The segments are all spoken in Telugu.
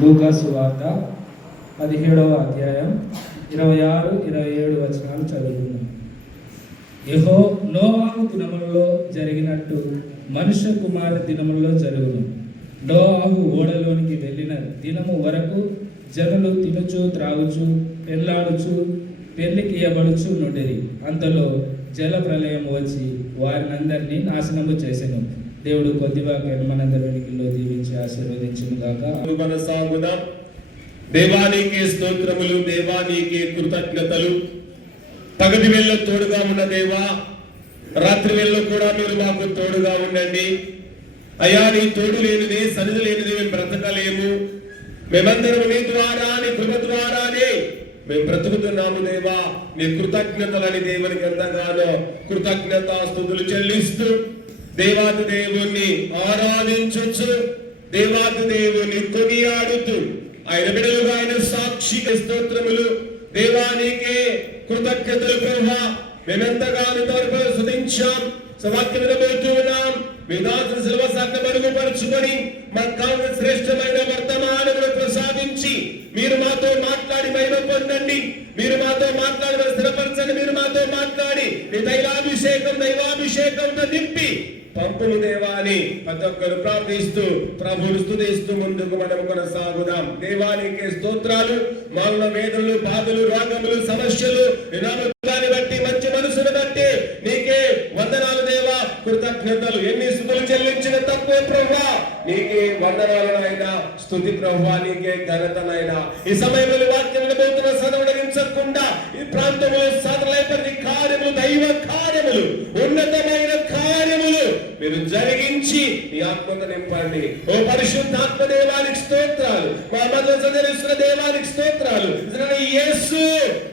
లూకా సువార్త 17వ అధ్యాయం 26-27 వచనాలు చదువుకున్నాం. నోవాహు దినములలో జరిగినట్టు మనుష్య కుమారు దినములలో జరుగును. నోవాహు ఓడలోనికి వెళ్ళిన దినము వరకు జనులు తినుచు త్రాగుచు పెళ్ళాడుచు పెళ్లికి ఇయ్యబడుచు నుండిరి. అంతలో జల ప్రళయం వచ్చి వారినందరినీ నాశనము చేసెను. దేవుడు కొద్ది వాక్యాన్ని మనందరిలో దీవించి ఆశీర్వదించును గాక. కొనసాగుదాం. దేవానికి స్తోత్రములు, దేవానికి కృతజ్ఞతలు. పగటి వేళ తోడుగా ఉన్న దేవా, రాత్రి వేళ కూడా మీరు మాకు తోడుగా ఉండండి అయ్యా. నీ తోడు లేనిదే, సన్నిధి లేనిదే మేము బ్రతకలేము. మేమందరం నీ ద్వారా, నీ కృప ద్వారానే మేము బ్రతుకుతున్నాము దేవా. నీ కృతజ్ఞతలని దేవునికి ఎంతగానో కృతజ్ఞతాస్తుతులు చెల్లిస్తూ దేవాది దేవుణ్ణి ఆరాధించొచ్చు, దేవాది దేవుని కొనియాడుతూ ఆయన బిడ్డలుగా ఆయన సాక్షి స్తోత్రములు. దేవానికే కృతజ్ఞతలు ప్రభా. మేమెంతగానో తరపు స్తుతించాం, సవాక్యం వినబోతూ ఉన్నాం. మీ దాసుని శిలువ సాక్షి మరుగుపరుచుకొని మాకు కావలసిన శ్రేష్టమైన వర్తమానములు ప్రసాదించి మీరు మాతో మాట్లాడి మహిమ పొందండి. మీరు మాతో మాట్లాడి స్థిరపరచండి. మీరు మాతో మాట్లాడి నీ తైలాభిషేకం దైవాభిషేకంతో నింపి పంపులు దేవాని ప్రతి ఒక్కరు ప్రార్థిస్తూ ప్రభువును స్తుతిస్తూ ముందుకు మనం కొనసాగుదాం. దేవానికి స్తోత్రాలు. మానవ వేదనలు, బాధలు, రోగములు, సమస్యలు నామకాన్ని బట్టి, మంచి మనసును బట్టి నీకే వందనాలు దేవా, కృతజ్ఞతలు. ఎన్ని స్తుతులు చెల్లించిన తక్కువ ప్రభువా, నీకే వందనాలు నాయనా, స్తుతి ప్రభువా, నీకే ఘనతనైనా. ఈ సమయంలో వాక్యం వినబోతున్న సదవడగించకుండా ఈ ప్రాంతంలో సాధనలైన కార్యములు, దైవ కార్యములు, ఉన్నతమైన కార్యములు మీరు జరిగించి నీ ఆత్మతో నింపండి. ఓ పరిశుద్ధాత్మ దేవానికి స్తోత్రాలు. మా మధ్య సదరిస్తున్న దేవానికి స్తోత్రాలు. యేసు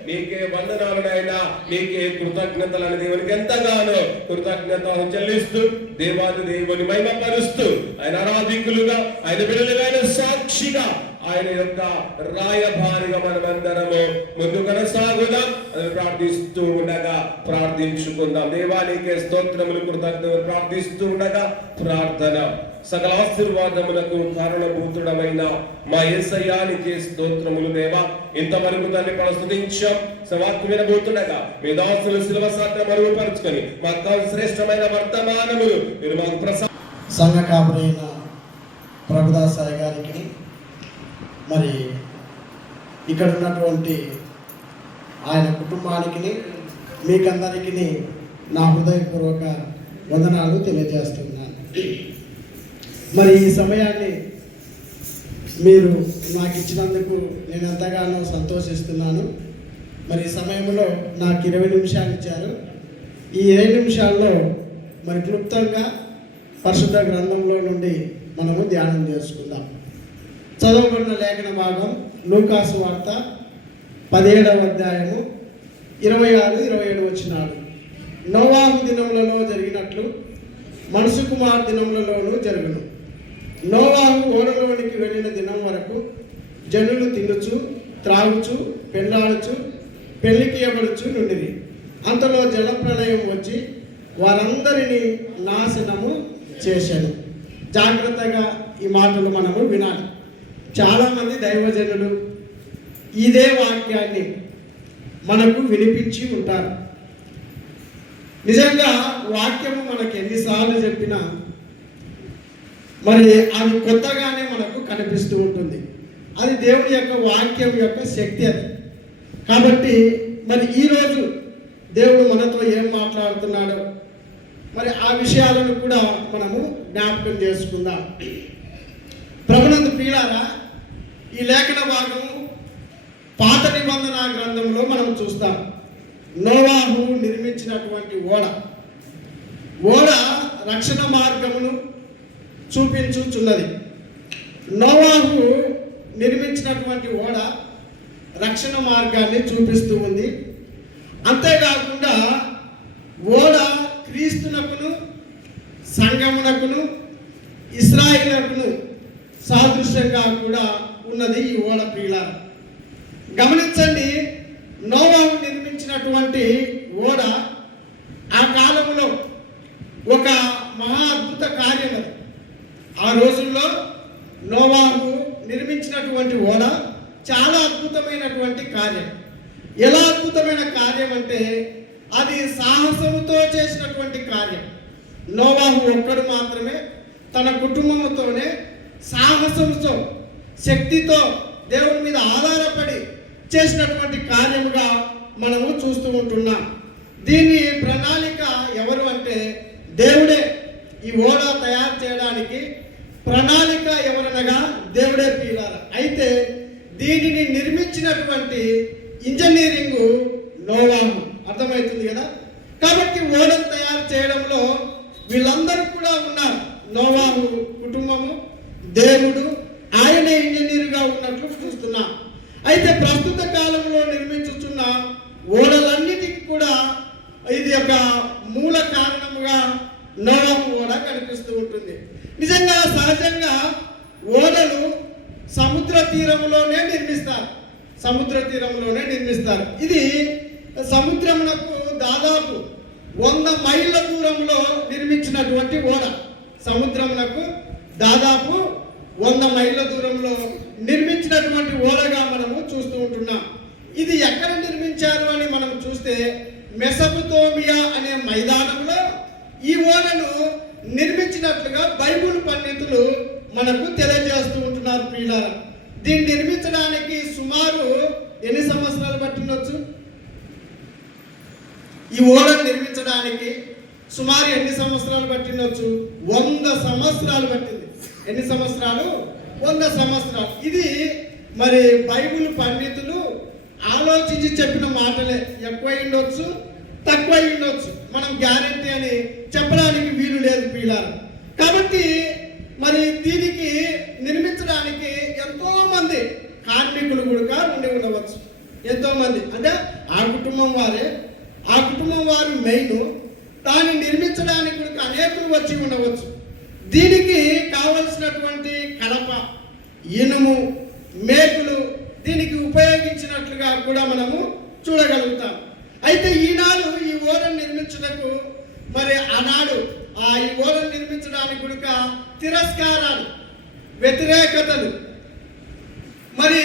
నీకే వందనాలు నాయనా, నీకే కృతజ్ఞతలని దేవునికి ఎంతగానో కృతజ్ఞత చెల్లిస్తూ దేవాది దేవుని మహిమపరుస్తూ ఆయన ఆరాధికులుగా, ఆయన బిడ్డలుగా, ఆయన సాక్షిగా, ఆయన యొక్క రాయభారిగా మనమందరము ముందు కొనసాగుదాం. ప్రార్థిస్తూ ఉండగా ప్రార్థించుకుందాం. దేవానికే స్తోత్రములు, కృతజ్ఞతలు. ప్రార్థిస్తూ ఉండగా ప్రార్థన. సకల ఆశీర్వాదములకు కారణభూతుడమైన మా యేసయ్యానికే స్తోత్రములు దేవా. ఇంతవరకు దాన్ని ప్రస్తుతించాం. సవాక్యం వినబోతుండగా మీ దాసులు శిలువ సాక్షి మరుగుపరుచుకొని మాకు కావాల్సిన శ్రేష్టమైన వర్తమానములు మీరు మాకు సంఘ కాపురైన ప్రభుదాసాయి గారికి, మరి ఇక్కడ ఉన్నటువంటి ఆయన కుటుంబానికి, మీకందరికీ నా హృదయపూర్వక వందనాలు తెలియజేస్తున్నాను. మరి ఈ సమయాన్ని మీరు నాకు ఇచ్చినందుకు నేను ఎంతగానో సంతోషిస్తున్నాను. మరి ఈ సమయంలో నాకు 20 నిమిషాలు ఇచ్చారు. ఈ 20 నిమిషాల్లో మరి క్లుప్తంగా పరిశుద్ధ గ్రంథంలో నుండి మనము ధ్యానం చేసుకుందాం. చదవబడిన లేఖన భాగం లూకా సువార్త 17వ అధ్యాయము 26-27 వచనాలు. నోవాహు దినములలో జరిగినట్లు మనుష్య కుమార్ దినములలోనూ జరుగును. నోవాహు ఓడలోనికి వెళ్ళిన దినం వరకు జనులు తినుచు త్రాగుచు పెళ్ళాడుచు పెళ్లికి ఇయ్యబడుచు నుండిరి. అంతలో జలప్రళయం వచ్చి వారందరినీ నాశనము చేశాను. జాగ్రత్తగా ఈ మాటలు మనము వినాలి. చాలామంది దైవజనులు ఇదే వాక్యాన్ని మనకు వినిపించి ఉంటారు. నిజంగా వాక్యము మనకు ఎన్నిసార్లు చెప్పినా మరి అది కొత్తగానే మనకు కనిపిస్తూ ఉంటుంది. అది దేవుని యొక్క వాక్యం యొక్క శక్తి అది. కాబట్టి మరి ఈరోజు దేవుడు మనతో ఏం మాట్లాడుతున్నాడో మరి ఆ విషయాలను కూడా మనము జ్ఞాపకం చేసుకుందాం. ప్రభునందు ప్రియులారా, ఈ లేఖన భాగము పాత నిబంధన గ్రంథంలో మనం చూస్తాం. నోవాహు నిర్మించినటువంటి ఓడ రక్షణ మార్గమును చూపించుచున్నది. నోవాహు నిర్మించినటువంటి ఓడ రక్షణ మార్గాన్ని చూపిస్తూ ఉంది. అంతేకాకుండా ఓడ క్రీస్తునకును, సంఘమునకును, ఇశ్రాయేలునకును సాదృశ్యంగా కూడా ఉన్నది ఈ ఓడ ప్రియులారా. గమనించండి, నోవాహు నిర్మించినటువంటి ఓడ ఆ కాలంలో ఒక మహా అద్భుత కార్యం. ఆ రోజుల్లో నోవాహు నిర్మించినటువంటి ఓడ చాలా అద్భుతమైనటువంటి కార్యం. ఎలా అద్భుతమైన కార్యం అంటే అది సాహసముతో చేసినటువంటి కార్యం. నోవాహు ఒక్కడు మాత్రమే తన కుటుంబంతోనే సాహసంతో, శక్తితో, దేవుని మీద ఆధారపడి చేసినటువంటి కార్యముగా మనము చూస్తూ ఉంటున్నాం. దీని ప్రణాళిక ఎవరు అంటే దేవుడే. ఈ ఓడ తయారు చేయడానికి ప్రణాళిక ఎవరనగా దేవుడే ప్రియులారా. అయితే దీనిని నిర్మించినటువంటి ఇంజనీరింగ్ నోవాహు. అర్థమవుతుంది కదా. కాబట్టి ఓడను తయారు చేయడంలో వీళ్ళందరూ కూడా ఉన్నారు. నోవాహు కుటుంబము, దేవుడు, ఆయనే ఇంజనీర్గా ఉన్నట్లు చూస్తున్నాం. అయితే ప్రస్తుత కాలంలో నిర్మించుతున్న ఓడలన్నిటికీ కూడా ఇది ఒక మూల కారణముగా నోవాహు ఓడ కనిపిస్తూ ఉంటుంది. నిజంగా సహజంగా ఓడలు సముద్ర తీరంలోనే నిర్మిస్తారు. సముద్ర తీరంలోనే నిర్మిస్తారు. ఇది సముద్రమునకు దాదాపు 100 మైళ్ళ దూరంలో నిర్మించినటువంటి ఓడ. సముద్రమునకు దాదాపు 100 మైళ్ళ దూరంలో నిర్మించినటువంటి ఓడగా మనము చూస్తూ ఉంటున్నాం. ఇది ఎక్కడ నిర్మించారు అని మనం చూస్తే మెసొపొతేమియా అనే మైదానంలో ఈ ఓడను నిర్మించినట్లుగా బైబిల్ పండితులు మనకు తెలియజేస్తూ ఉంటున్నారు ప్రియులారా. దీన్ని నిర్మించడానికి సుమారు ఎన్ని సంవత్సరాలు పట్టిండొచ్చు? ఈ ఓడను నిర్మించడానికి సుమారు ఎన్ని సంవత్సరాలు పట్టిండొచ్చు? 100 సంవత్సరాలు పట్టింది. ఎన్ని సంవత్సరాలు? 100 సంవత్సరాలు. ఇది మరి బైబిల్ పండితులు ఆలోచించి చెప్పిన మాటలే. ఎక్కువ ఉండొచ్చు, తక్కువ ఉండొచ్చు, మనం గ్యారెంటీ అని చెప్పడానికి వీలు లేదు ప్రియులారా. కాబట్టి మరి దీనికి నిర్మించడానికి ఎంతో మంది కార్మికులు కూడా ఉండి ఉండవచ్చు. ఎంతో మంది అంటే ఆ కుటుంబం వారు మెయిన్. దాన్ని నిర్మించడానికి కూడా అనేకులు వచ్చి ఉండవచ్చు. దీనికి కావలసినటువంటి కలప, ఇనుము, మేకులు దీనికి ఉపయోగించినట్లుగా కూడా మనము చూడగలుగుతాం. అయితే ఈనాడు ఈ ఓడను నిర్మించుటకు మరి ఆనాడు ఈ ఓడను నిర్మించడానికి కూడా తిరస్కారాలు, వ్యతిరేకతలు, మరి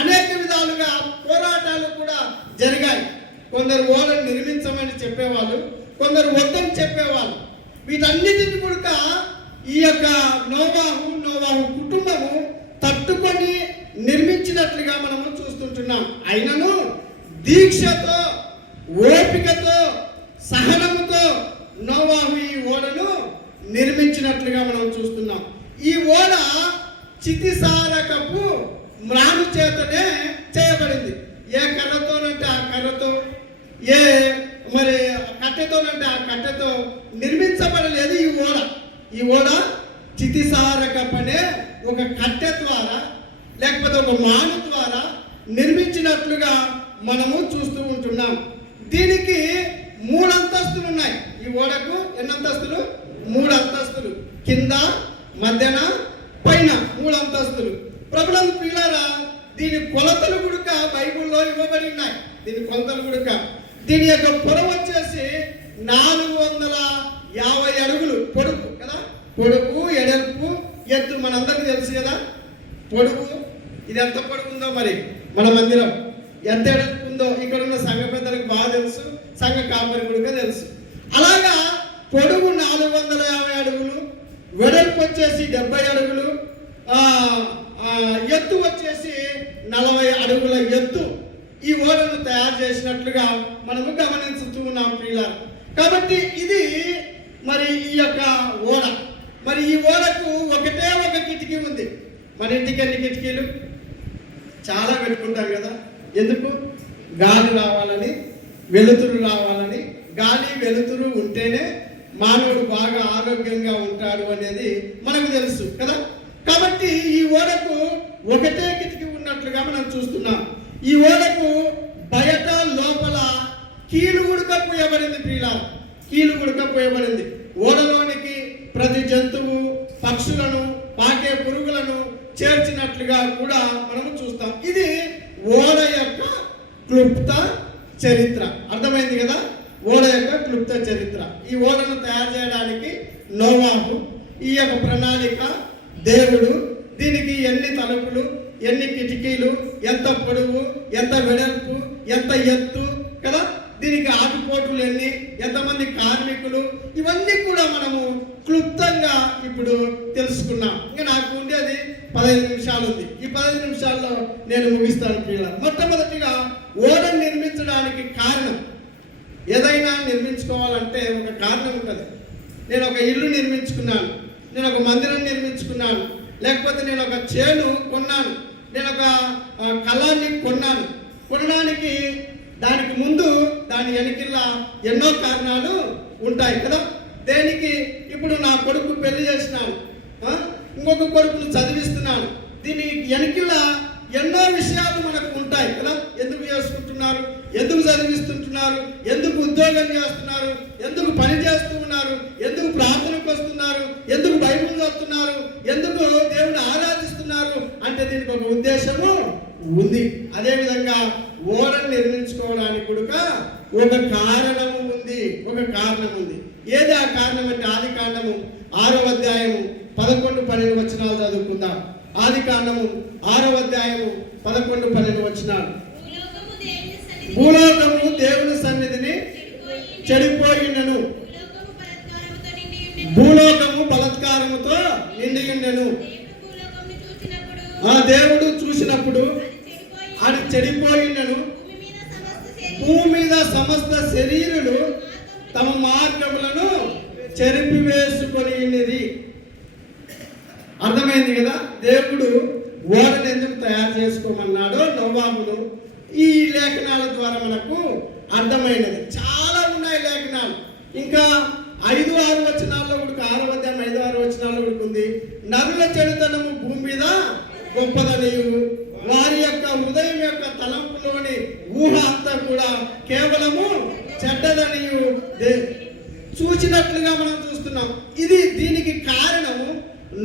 అనేక విధాలుగా పోరాటాలు కూడా జరిగాయి. కొందరు ఓడను నిర్మించమని చెప్పేవాళ్ళు, కొందరు వద్దని చెప్పేవాళ్ళు. వీటన్నిటిని కూడా ఈ యొక్క నోవాహు కుటుంబము తట్టుకొని నిర్మించినట్లుగా మనము చూస్తుంటున్నాం. అయినను దీక్షతో, ఓపికతో, సహనముతో నోవాహు ఈ ఓడను నిర్మించినట్లుగా మనం చూస్తున్నాం. ఈ ఓడ చితిసారకపు మ్రాను చేతనే చేయబడింది. ఏ కర్రతోనంటే ఆ కర్రతో, ఏ మరి కట్టెతోనంటే ఆ కట్టెతో నిర్మించబడలేదు ఈ ఓడ చితిసారకపనే ఒక కట్టె ద్వారా లేకపోతే ఒక మాను ద్వారా నిర్మించినట్లుగా మనము చూస్తూ ఉంటున్నాం. దీనికి 3 అంతస్తులు ఉన్నాయి. ఈ ఓడకు ఎన్ని అంతస్తులు? 3 అంతస్తులు. కింద, మధ్యన, పైన 3 అంతస్తులు. ప్రభునందు ప్రియులారా, దీని కొలతలు కూడా బైబిల్లో ఇవ్వబడి ఉన్నాయి. దీని కొలతలు కూడా, దీని యొక్క పొడవు వచ్చేసి 450 అడుగులు పొడుగు కదా. పొడుగు, ఎడల్పు, ఎత్తు మనందరికీ తెలుసు కదా. పొడుగు ఇది ఎంత పొడుగు ఉందో మరి మన మందిరం ఎంత ఎడల్పు ఉందో ఇక్కడ ఉన్న సంఘ పెద్దలకు బాగా తెలుసు, సంఘ కాపరి కూడా తెలుసు. అలాగా పొడుగు 450 అడుగులు, వెడల్పు వచ్చేసి 70 అడుగులు, ఎత్తు వచ్చేసి 40 అడుగుల ఎత్తు ఈ ఓడను తయారు చేసినట్లుగా మనము గమనించుతూ ఉన్నాం ప్రియులారా. కాబట్టి ఇది మరి ఈ యొక్క ఓడ. మరి ఈ ఓడకు ఒకటే ఒక కిటికీ ఉంది. మన ఇంటికి ఎన్ని కిటికీలు? చాలా పెట్టుకుంటాం కదా. ఎందుకు? గాలి రావాలని, వెలుతురు రావాలని. గాలి వెలుతురు ఉంటేనే మానవుడు బాగా ఆరోగ్యంగా ఉంటాడు అనేది మనకు తెలుసు కదా. కాబట్టి ఈ ఓడకు ఒకటే కిటికీ ఉన్నట్లుగా మనం చూస్తున్నాం. ఈ ఓడకు బయట లోపల కీలు ఉడకపోయబడింది ప్రియులారా. కీలు ఉడకపోయబడింది. ఓడలోనికి ప్రతి జంతువు, పక్షులను, పాకే పురుగులను చేర్చినట్లుగా కూడా మనము చూస్తాం. ఇది ఓడ యొక్క క్లుప్త చరిత్ర. అర్థమైంది కదా. ఓడ యొక్క క్లుప్త చరిత్ర. ఈ ఓడను తయారు చేయడానికి నోవాహు, ఈ యొక్క ప్రణాళిక దేవుడు, దీనికి ఎన్ని తలుపులు, ఎన్ని కిటికీలు, ఎంత పొడవు, ఎంత వెడల్పు, ఎంత ఎత్తు కదా, దీనికి ఆటుపోటులు ఎన్ని, ఎంతమంది కార్మికులు, ఇవన్నీ కూడా మనము క్లుప్తంగా ఇప్పుడు తెలుసుకున్నాం. ఇంకా నాకు ఉండేది 15 నిమిషాలు ఉంది. ఈ 15 నిమిషాల్లో నేను ముగిస్తాను పిల్లలు. మొట్టమొదటిగా ఓడను నిర్మించడానికి కారణం, ఏదైనా నిర్మించుకోవాలంటే ఒక కారణం ఉంటుంది. నేను ఒక ఇల్లు నిర్మించుకున్నాను, నేను ఒక మందిరం నిర్మించుకున్నాను, లేకపోతే నేను ఒక చేను కొన్నాను, నేను ఒక కళాన్ని కొన్నాను. కొనడానికి దానికి ముందు దాని వెనకిల్లా ఎన్నో కారణాలు ఉంటాయి కదా. దేనికి ఇప్పుడు నా కొడుకు పెళ్లి చేసినాను, ఇంకొక కొడుకును చదివిస్తున్నాను, దీని వెనకిల్లా ఎన్నో విషయాలు మనకు ఉంటాయి కదా. ఎందుకు చేసుకుంటున్నారు, ఎందుకు చదివిస్తుంటున్నారు, ఎందుకు ఉద్యోగం చేస్తున్నారు, ఎందుకు పని చేస్తూ ఉన్నారు, ఎందుకు ప్రార్థనకు వస్తున్నారు, ఎందుకు బైబిల్ చదువుతున్నారు, ఎందుకు దేవుని ఆరాధిస్తున్నారు అంటే దీనికి ఒక ఉద్దేశము ఉంది. అదేవిధంగా ఓడను నిర్మించుకోవడానికి కూడా ఒక కారణము ఉంది, ఒక కారణం ఉంది. ఏది ఆ కారణం అంటే ఆదికాండము 6వ అధ్యాయము 11-12 వచనాలు చదువుకుందాం. ఆదికాండము 6వ అధ్యాయము 11-12 వచనాలు. భూలోకము దేవుని సన్నిధిని చెడిపోయినను, భూలోకము బలత్కారముతో నిండి ఉండెను. ఆ దేవుడు చూసినప్పుడు అది చెడిపోయినను, భూమి మీద సమస్త శరీరులు తమ మార్గములను చెరిపివేసుకొని. అర్థమైంది కదా దేవుడు ఓడను ఎందుకు తయారు చేసుకోమన్నాడో నోవాహును ఈ లేఖనాల ద్వారా మనకు అర్థమైనది. చాలా ఉన్నాయి లేఖనాలు. ఇంకా 5-6 వచనాల్లో కూడా 6వ అధ్యాయం 5-6 వచనాల్లో కూడా ఉంది. నరుల చెడుతనము భూమి మీద గొప్పదనియు, వారి యొక్క హృదయం యొక్క తలంపులోని ఊహ అంతా కూడా కేవలము చెడ్డదనియు చూసినట్లుగా మనం చూస్తున్నాం. దీనికి కారణము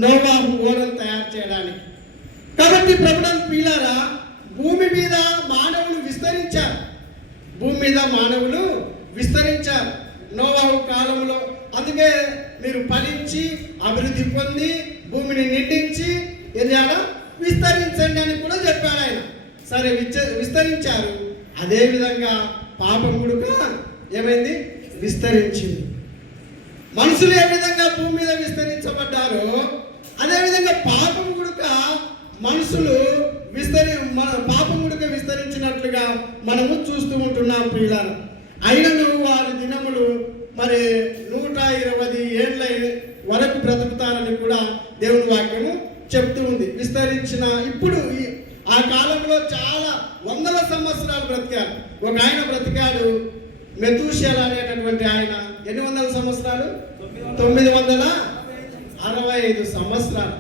నోవాహు ఓడను తయారు చేయడానికి. కాబట్టి ప్రభుత్వం పిల్లారా, భూమి మీద మానవులు విస్తరించారు, భూమి మీద మానవులు విస్తరించారు నోవాహు కాలంలో. అందుకే మీరు ఫలించి అభివృద్ధి పొంది భూమిని నిండించి ఏం చేయాలో విస్తరించండి అని కూడా చెప్పాడు ఆయన. సరే విస్తరించారు. అదేవిధంగా పాపం కూడా ఏమైంది, విస్తరించింది. మనుషులు ఏ విధంగా భూమి మీద విస్తరించబడ్డారో అదేవిధంగా పాపం కూడా మనుషులు పాపం కూడా విస్తరించినట్లుగా మనము చూస్తూ ఉంటున్నాం ప్రియులారా. అయినను వారి దినములు మరి 120 ఏళ్ళ వరకు బ్రతుకుతారని కూడా దేవుని వాక్యము చెప్తూ ఉంది. విస్తరించిన ఇప్పుడు ఆ కాలంలో చాలా వందల సంవత్సరాలు బ్రతికారు. ఒక ఆయన బ్రతికాడు, మెతూషెల అనేటటువంటి ఆయన. ఎన్ని వందల సంవత్సరాలు? 965 సంవత్సరాలు.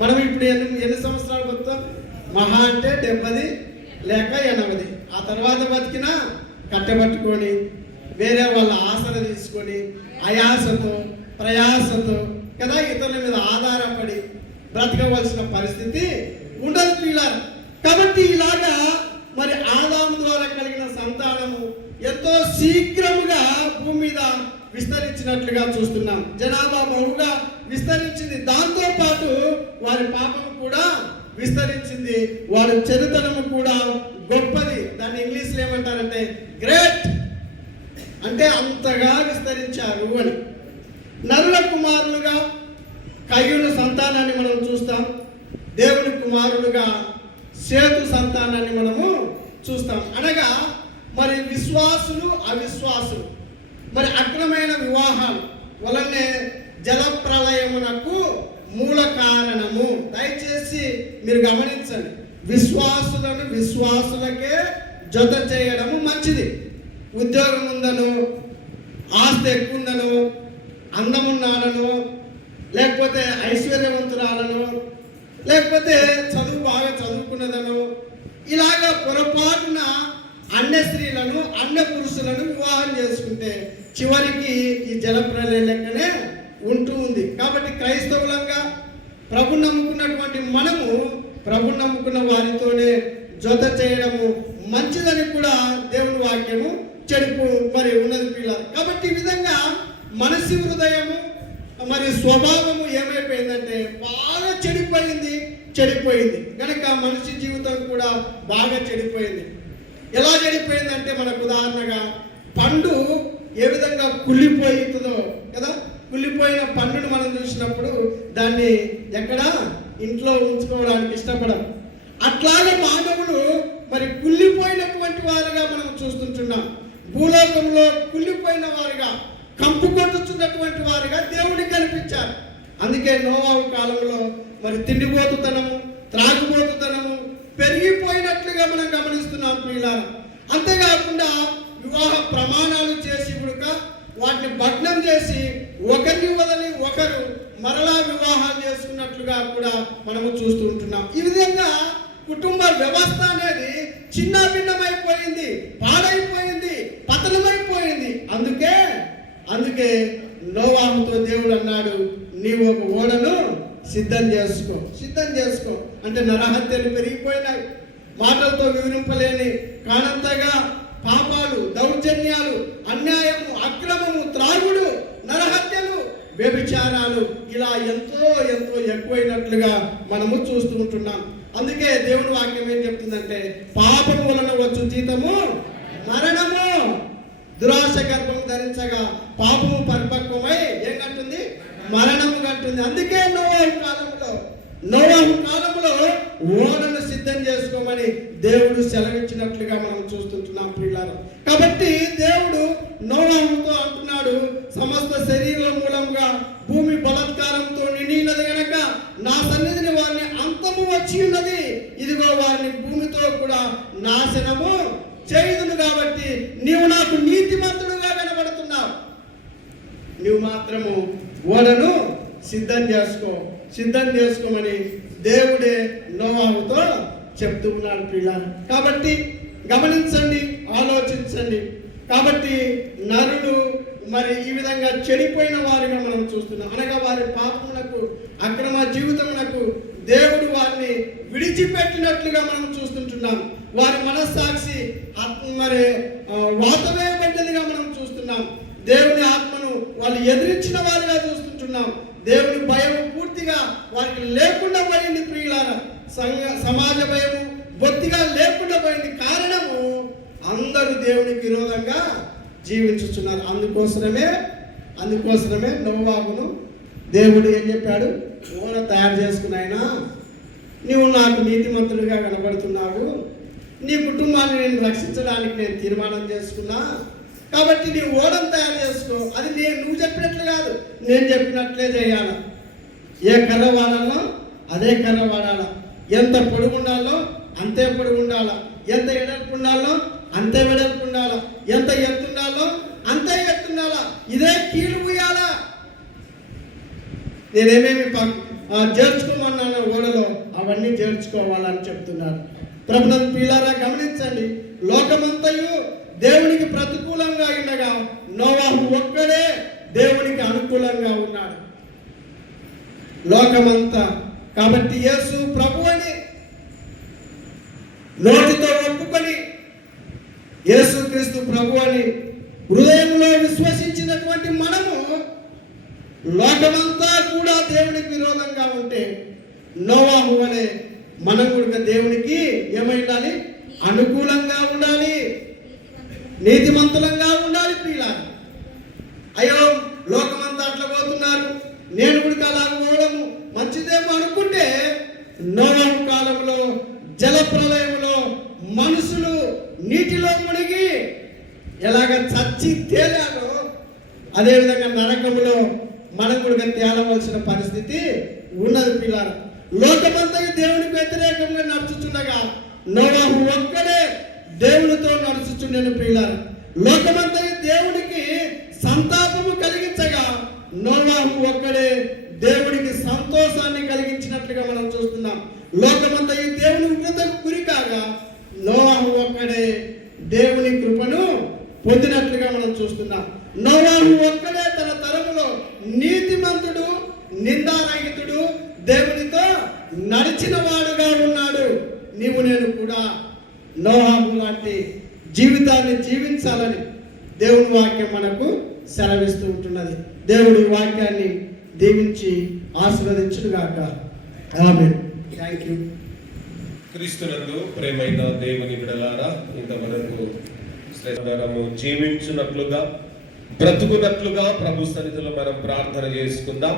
మనం ఇప్పుడు ఎన్ని సంవత్సరాలు బతుకుతాం? మహా అంటే 70 లేక 80. ఆ తర్వాత బతికినా కట్టబట్టుకొని వేరే వాళ్ళ ఆసన తీసుకొని ఆయాసతో ప్రయాసతో కదా ఇతరుల మీద ఆధారపడి బ్రతకవలసిన పరిస్థితి ఉండదు పిల్లలు. కాబట్టి ఇలాగా మరి ఆదాము ద్వారా కలిగిన సంతానము ఎంతో శీఘ్రముగా భూమి మీద విస్తరించినట్లుగా చూస్తున్నాం. జనాభా బహుగా విస్తరించింది. దాంతో పాటు వారి పాపము కూడా విస్తరించింది. వారి చరిత్రము కూడా గొప్పది. దాన్ని ఇంగ్లీష్లో ఏమంటారంటే గ్రేట్, అంటే అంతగా విస్తరించారు అని. నరుల కుమారులుగా కయ్యూను సంతానాన్ని మనం చూస్తాం. దేవుని కుమారులుగా సేతు సంతానాన్ని మనము చూస్తాం. అనగా మరి విశ్వాసులు అవిశ్వాసులు మరి అక్రమైన వివాహాలు వలనే జల ప్రళయమునకు మూల కారణము. దయచేసి మీరు గమనించండి, విశ్వాసులను విశ్వాసులకే జత చేయడము మంచిది. ఉద్యోగం ఉందను, ఆస్తి ఎక్కువ ఉందను, అందమున్నాడను, లేకపోతే ఐశ్వర్యవంతురాలను, లేకపోతే చదువు బాగా చదువుకున్నదను, ఇలాగా పొరపాటున అన్య స్త్రీలను అన్య పురుషులను వివాహం చేసుకుంటే చివరికి ఈ జలప్రలయం లెక్కనే ఉంటూ ఉంది. కాబట్టి క్రైస్తవులంగా ప్రభు నమ్ముకున్నటువంటి మనము ప్రభు నమ్ముకున్న వారితోనే జత చేయడము మంచిదని కూడా దేవుని వాక్యము మరి ఉన్నది పిల్లలు. కాబట్టి ఈ విధంగా మనసి హృదయము మరి స్వభావము ఏమైపోయిందంటే బాగా చెడిపోయింది. చెడిపోయింది కనుక మనిషి జీవితం కూడా బాగా చెడిపోయింది. ఎలా చెడిపోయిందంటే మనకు ఉదాహరణగా పండు ఏ విధంగా కుళ్ళిపోతుందో కదా, కుళ్ళిపోయిన పండును మనం చూసినప్పుడు దాన్ని ఎక్కడ ఇంట్లో ఉంచుకోవడానికి ఇష్టపడం. అట్లాగే మానవులు మరి కుళ్ళిపోయినటువంటి వారుగా మనం చూస్తుంటున్నాం. భూలోకంలో కుళ్ళిపోయిన వారుగా, కంపు కొట్టుచున్నటువంటి వారుగా దేవుడికి కనిపించారు. అందుకే నోవాహు కాలంలో మరి తిండిపోతుతనము, త్రాగుబోతుతనము పెరిగిపోయినట్లుగా మనం గమనిస్తున్నాం ప్రియులారా. అంతేకాకుండా వివాహ ప్రమాణాలు చేసి కూడా వాటిని భగ్నం చేసి ఒకరిని వదిలి ఒకరు మరలా వివాహాలు చేసుకున్నట్లుగా కూడా మనము చూస్తూ ఉంటున్నాం. ఈ విధంగా కుటుంబ వ్యవస్థ అనేది చిన్న భిన్నమైపోయింది, పాడైపోయింది, పతనమైపోయింది. అందుకే నోవాహుతో దేవుడు అన్నాడు, నీవు ఒక ఓడను సిద్ధం చేసుకో అంటే నరహత్యలు పెరిగిపోయినాయి. మాటలతో వివరింపలేని కానంతగా పాపాలు, దౌర్జన్యాలు, అన్యాయము, అక్రమము, త్రాగుడు, నరహత్యలు, వ్యభిచారాలు ఇలా ఎంతో ఎక్కువైనట్లుగా మనము చూస్తూ ఉంటున్నాం. అందుకే దేవుని వాక్యం ఏం చెప్తుందంటే, పాపము వలన వచ్చు జీతము మరణము, దురాశ గర్భం ధరించగా పాపము పరిపక్వమై ఏం కంటుంది? మరణము కంటుంది. అందుకే నోవాహు కాలంలో ఓడను సిద్ధం చేసుకోమని దేవుడు సెలవిచ్చినట్లుగా మనం చూస్తుంటున్నాం ప్రియులారా. కాబట్టి దేవుడు నోవాహుతో అంటున్నాడు, సమస్త శరీరం మూలంగా భూమి బలాత్కారంతో నిండినది గనక నా సన్నిధిని వారిని అంతము వచ్చి ఉన్నది, ఇదిగో వారిని భూమితో కూడా నాశనము చేయుదును. కాబట్టి నీవు నాకు నీతిమంతుడుగా కనబడుతున్నావు, నీవు మాత్రము ఓడను సిద్ధం చేసుకోమని దేవుడే నోవాహుతో చెప్తూ ఉన్నాడు ప్రియులారా. కాబట్టి గమనించండి, ఆలోచించండి. కాబట్టి నరులు మరి ఈ విధంగా చెడిపోయిన వారిగా మనం చూస్తున్నాం. అనగా వారి పాపములకు, అక్రమ జీవితములకు దేవుడు వారిని విడిచిపెట్టినట్లుగా మనం చూస్తుంటున్నాం. వారి మనస్సాక్షి మరి వాతవేయబడ్డదిగా మనం చూస్తున్నాం. దేవుని ఆత్మను వాళ్ళు ఎదిరించిన వారిగా చూస్తుంటున్నాం. దేవుని భయం పూర్తిగా వారికి లేకుండా పోయింది ప్రియులారా. సమాజ భయము బొత్తిగా లేకుండా పోయింది. కారణము అందరూ దేవునికి విరోధంగా జీవించుతున్నారు. అందుకోసమే నోవాహును దేవుడు ఏం చెప్పాడు? ఓడ తయారు చేసుకున్నాయినా, నీవు నాకు నీతిమంతుడిగా కనబడుతున్నావు, నీ కుటుంబాన్ని నేను రక్షించడానికి నేను తీర్మానం చేసుకున్నా, కాబట్టి నీ ఓడను తయారు చేసుకో. అది నువ్వు చెప్పినట్లు కాదు, నేను చెప్పినట్లే చేయాలి. ఏ కర్ర వాడాలో అదే కర్ర వాడాలా, ఎంత పొడుగు ఉండాలో అంతే పొడుగు ఉండాలా, ఎంత ఎడల్పు ఉండాలో అంతే వెడల్పు ఉండాలా, ఎంత ఎత్తుండాలో అంతే ఎత్తుండాలా. ఇదే కీలు ఉయ్యాలా. నేనేమేమి చేర్చుకోమన్నాను ఓడలో అవన్నీ చేర్చుకోవాలని చెప్తున్నారు. ప్రభుత్వం పిల్లారా గమనించండి, లోకమంతయు దేవునికి ప్రతికూలంగా ఉండగా నోవాహు ఒక్కడే దేవునికి అనుకూలంగా ఉన్నాడు. లోకమంతా. కాబట్టి యేసు ప్రభు అని నోటితో ఒప్పుకొని యేసుక్రీస్తు ప్రభు అని హృదయంలో విశ్వసించినటువంటి మనము లోకమంతా కూడా దేవునికి విరోధంగా ఉంటే నోవాహు వలె మనం కూడా దేవునికి ఏమై ఉండాలి? అనుకూలంగా ఉండాలి, నీతిమంతులంగా ఉండాలి ప్రియులారా. అయ్యో లోకమంతా అట్లా పోతున్నారు, నేను కూడా అలాగ పోవడము మంచిదేమో అనుకుంటే నోవాహు కాలంలో జల ప్రళయంలో మనుషులు నీటిలో మునిగి ఎలాగ చచ్చి తేలారో అదేవిధంగా నరకంలో మనం కూడా తేలవలసిన పరిస్థితి ఉన్నది పిల్లారా. లోకమంతా దేవునికి వ్యతిరేకంగా నడుచుచుండగా నోవాహు ఒక్కడే దేవునితో నడుచుచుండెను పిల్లారా. లోకమంతా దేవునికి సంతాపము కలిగించగా నోవాహు ఒక్కడే దేవుడికి సంతోషాన్ని కలిగించినట్లుగా మనం చూస్తున్నాం. లోకమంతా దేవుని ఉగ్రతకు గురి కాగా నోవాహు ఒక్కడే దేవుని కృపను పొందినట్లుగా మనం చూస్తున్నాం. నోవాహు ఒక్కడే తన తరములో నీతిమంతుడు, నిందారహితుడు, దేవునితో నడిచిన వాడుగా ఉన్నాడు. నీవు నేను కూడా నోవాహు లాంటి జీవితాన్ని జీవించాలని దేవుని వాక్యం మనకు సెలవిస్తూ ఉంటున్నది. దేవుడి వాక్యాన్ని దీవించి ఆశీర్వదించుగాక. ఆమేన్. Thank you. క్రీస్తునందు ప్రేమైన దేవుని బిడ్డలారా, ఇంతవరకు శ్రేష్టము జీవించున్నట్లుగా బ్రతుకున్నట్లుగా ప్రభు సన్నిధిలో మనం ప్రార్థన చేసుకుందాం.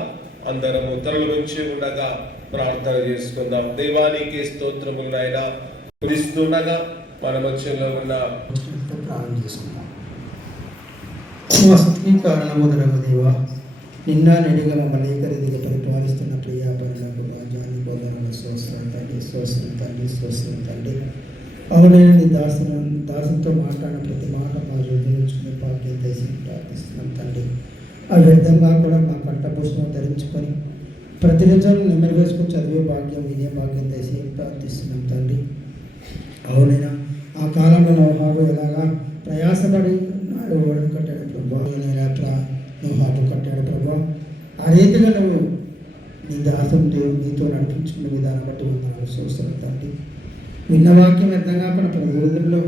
అందరము తరలు నుంచి ఉండగా ప్రార్థన చేసుకుందాం. దేవానికి స్తోత్రములు నాయన. పిలుస్తుండగా మన మధ్యలో ఉన్న ప్రారంభం చేసుకుందాం. స్థితికి కారణముదరగు దేవా, నిన్న నెడిగా మమ్మల్ని ఏకరీతిగా పరిపాలిస్తున్న ప్రియాపరులకు రాజాని బోధనలు స్వస్థం తండ్రి, స్వస్థం తండ్రి, స్వస్థం తండ్రి. అవునైనా నీ దాసుతో మాట్లాడిన ప్రతి మాట మా రుద్దించుకుని భాగ్యం చేసి ప్రార్థిస్తున్నాం తండ్రి. ఆ వ్యర్థంగా కూడా మా పట్టభూషణం ధరించుకొని ప్రతి నిజం నెమ్మది వేసుకొని చదివే భాగ్యం, వినే భాగ్యం చేసి ప్రార్థిస్తున్నాం తండ్రి. అవునైనా ఆ కాలంలో నోహాబు ఎలాగా ప్రయాసపడి ఓడను కట్టాడు ప్రభా, నోహాబు కట్టాడు ప్రభా. ఆ రీతిగా నువ్వు నీ దాసుడు నీతో నడిపించుకున్న విధానం బట్టి వందనాలు. చూస్తున్నాం తండ్రి. విన్న వాక్యం వ్యర్థంగా మన హృదయంలో